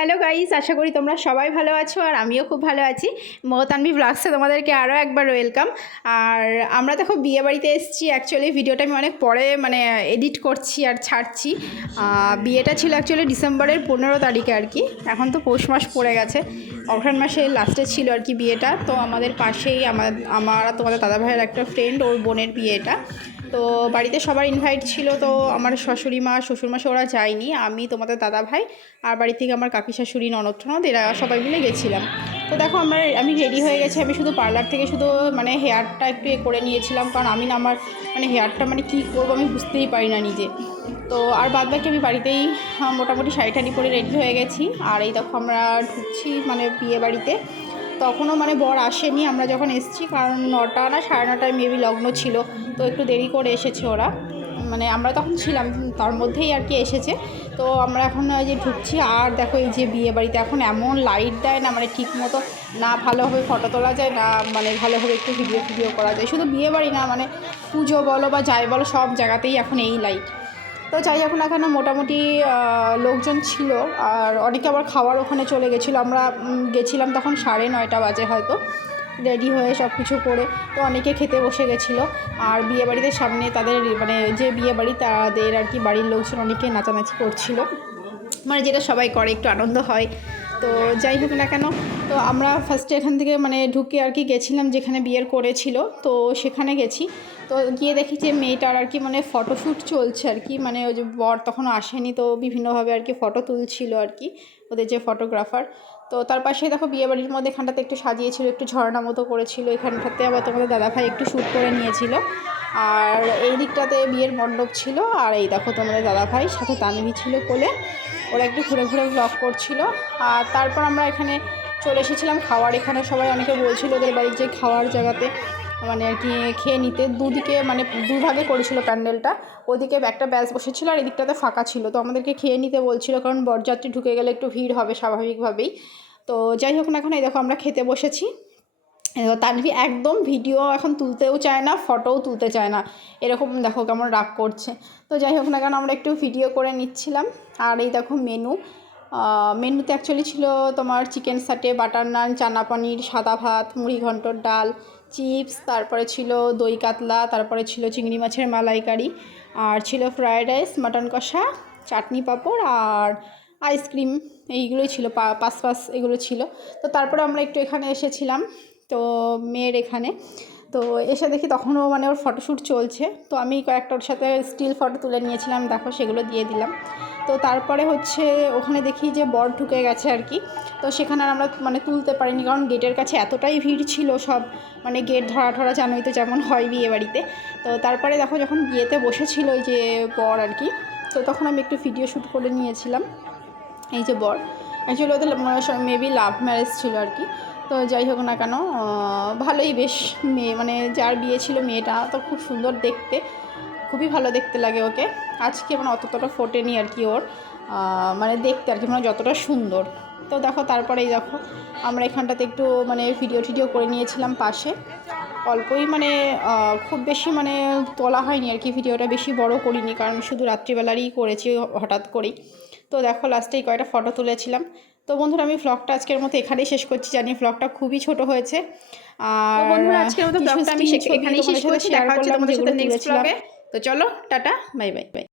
Hello guys আশা করি তোমরা সবাই ভালো আছো আর আমিও খুব ভালো আছি। মহতানবি ব্লগসে তোমাদেরকে আরও একবার ওয়েলকাম আর আমরা দেখো বিয়ে বাড়িতে এসেছি। অ্যাকচুয়ালি ভিডিওটা আমি অনেক পরে মানে এডিট করছি আর ছাড়ছি। বিয়েটা ছিল অ্যাকচুয়ালি ডিসেম্বরের পনেরো তারিখে আর কি। এখন তো পৌষ মাস পড়ে গেছে। অঘ্রাণ মাসের লাস্টে ছিল আর কি বিয়েটা। তো আমাদের পাশেই আমার আমার তোমাদের দাদা ভাইয়ের একটা ফ্রেন্ড ওর বোনের বিয়েটা। তো বাড়িতে সবার ইনভাইট ছিল, তো আমার শাশুড়ি মা, শ্বশুর মাসে ওরা যায়নি, আমি, তোমাদের দাদা ভাই আর বাড়ি থেকে আমার কাকি শাশুড়ি, ননদ টনদ, এরা সবাই মিলে গেছিলাম। তো দেখো আমরা আমি রেডি হয়ে গেছি, আমি শুধু পার্লার থেকে শুধু মানে হেয়ারটা একটু এ করে নিয়েছিলাম, কারণ আমি না আমার মানে হেয়ারটা মানে কী করব আমি বুঝতেই পারি না নিজে। তো আর বাদ বাকি আমি বাড়িতেই মোটামুটি শাড়ি টাড়ি পরে রেডি হয়ে গেছি। আর এই দেখো আমরা ঢুকছি মানে বিয়ে বাড়িতে। তখনও মানে বর আসেনি, আমরা যখন এসেছি, কারণ নটা না, সাড়ে নটায় মেবি লগ্ন ছিল, তো একটু দেরি করে এসেছে ওরা। মানে আমরা তখন ছিলাম, তার মধ্যেই আর কি এসেছে। তো আমরা এখন যে ঢুকছি, আর দেখো এই যে বিয়ে বাড়িতে এখন এমন লাইট দেয় না মানে ঠিক মতো না ভালোভাবে ফটো তোলা যায়, না মানে ভালোভাবে একটু ভিডিও ভিডিও করা যায়। শুধু বিয়ে বাড়ি না মানে পুজো বলো বা যাই বলো, সব জায়গাতেই এখন এই লাইট তো যাই হোক না মোটামুটি লোকজন ছিল আর অনেকে আবার খাওয়ার ওখানে চলে গেছিল। আমরা গেছিলাম তখন সাড়ে নয়টা বাজে হয়তো। রেডি হয়ে সব কিছু করে তো অনেকে খেতে বসে গেছিল। আর বিয়ে বাড়িতে সামনে তাদের মানে যে বিয়ে বাড়ি তাদের আর কি বাড়ির লোকজন অনেকে নাচানাচি করছিল। মানে যেটা সবাই করে, একটু আনন্দ হয়। তো যাই হোক না কেন, তো আমরা ফার্স্টে এখান থেকে মানে ঢুকে আর কি গেছিলাম যেখানে বিয়ের করেছিল, তো সেখানে গেছি। তো গিয়ে দেখি যে মেয়েটার আর কি মানে ফটোশ্যুট চলছে আর কি মানে ওই যে বর তখনও আসেনি, তো বিভিন্নভাবে আর কি ফটো তুলছিল আর কি ওদের যে ফটোগ্রাফার তো তার পাশে দেখো বিয়ে বাড়ির মধ্যে এখানটাতে একটু সাজিয়েছিল, একটু ঝর্ণা মতো করেছিল, এখানটাতে আবার তোমাদের দাদাভাই একটু শ্যুট করে নিয়েছিল। আর এই দিকটাতে বিয়ের মণ্ডপ ছিল, আর এই দেখো তোমাদের দাদাভাই, সাথে তানভি ছিল কোলে। ওরা একটু ঘুরে ঘুরে ব্লগ করছিল। আর তারপর আমরা এখানে চলে এসেছিলাম খাওয়ার। এখানে সবাই অনেকে বলছিল ওদের বাড়ির যে খাওয়ার জায়গাতে মানে আর কি খেয়ে নিতে। দুদিকে মানে দুভাগে করেছিল প্যান্ডেলটা। ওদিকে একটা ব্যাস বসেছিল আর এদিকটাতে ফাঁকা ছিল। তো আমাদেরকে খেয়ে নিতে বলছিল কারণ বরযাত্রী ঢুকে গেলে একটু ভিড় হবে স্বাভাবিকভাবেই। তো যাই হোক না এখন এই দেখো আমরা খেতে বসেছি। তানভি একদম ভিডিও এখন তুলতেও চায় না ফটোও তুলতে চায় না। এরকম দেখো কেমন রাগ করছে। তো যাই হোক না কেন, আমরা একটু ভিডিও করে নিচ্ছিলাম। আর এই দেখো মেনু মেনুতে অ্যাকচুয়ালি ছিল তোমার চিকেন সাটে বাটার নান চানা পানির সাদা ভাত, মুড়ি ঘন্টর ডাল চিপস তারপরে ছিল দই কাতলা, তারপরে ছিল চিংড়ি মাছের মালাইকারি, আর ছিল ফ্রায়েড রাইস মাটন কষা, চাটনি পাঁপড়, আর আইসক্রিম এইগুলোই ছিল পাস পাস এগুলো ছিল। তো তারপরে আমরা একটু এখানে এসেছিলাম। তো মেয়ের এখানে। তো এসে দেখি তখনও মানে ওর ফটোশ্যুট চলছে। তো আমি কয়েকটা ওর সাথে স্টিল ফটো তুলে নিয়েছিলাম, দেখো সেগুলো দিয়ে দিলাম। তো তারপরে হচ্ছে ওখানে দেখি যে বর ঢুকে গেছে আর কি। তো সেখানে আর আমরা মানে তুলতে পারিনি, কারণ গেটের কাছে এতটাই ভিড় ছিল সব। মানে গেট ধরা ধরা জানোই তো যেমন হয় বিয়ে বাড়িতে। তো তারপরে দেখো যখন বিয়েতে বসেছিল ওই যে বর আর কি, তো তখন আমি একটু ভিডিও শ্যুট করে নিয়েছিলাম। এই যে বর অ্যাকচুয়ালি ওদের মেবি লাভ ম্যারেজ ছিল আর কি। তো যাই হোক না কেন ভালোই বেশ মেয়ে মানে যার বিয়ে ছিল মেয়েটা, তো খুব সুন্দর দেখতে, খুবই ভালো দেখতে লাগে ওকে। আজকে মানে অতটা ফোটেনি আর কি ওর মানে দেখতে আর কি মানে যতটা সুন্দর। তো দেখো তারপরেই দেখো, আমরা এখানটাতে একটু মানে ভিডিও টিডিও করে নিয়েছিলাম পাশে। অল্পই মানে খুব বেশি মানে তোলা হয়নি আর কি, ভিডিওটা বেশি বড় করিনি, কারণ শুধু রাত্রিবেলারই করেছি হঠাৎ করেই। তো দেখো লাস্টেই কয়টা ফটো তুলেছিলাম। তো বন্ধুরা আমি ব্লগটা আজকের মতো এখানেই শেষ করছি। জানি ফ্লগটা খুবই ছোট হয়েছে। আর বন্ধুরা, আজকের মতো ব্লগটা আমি এখানেই শেষ করছি। দেখা হচ্ছে তোমাদের সাথে নেক্সট ব্লগে তো চলো টাটা বাই বাই বাই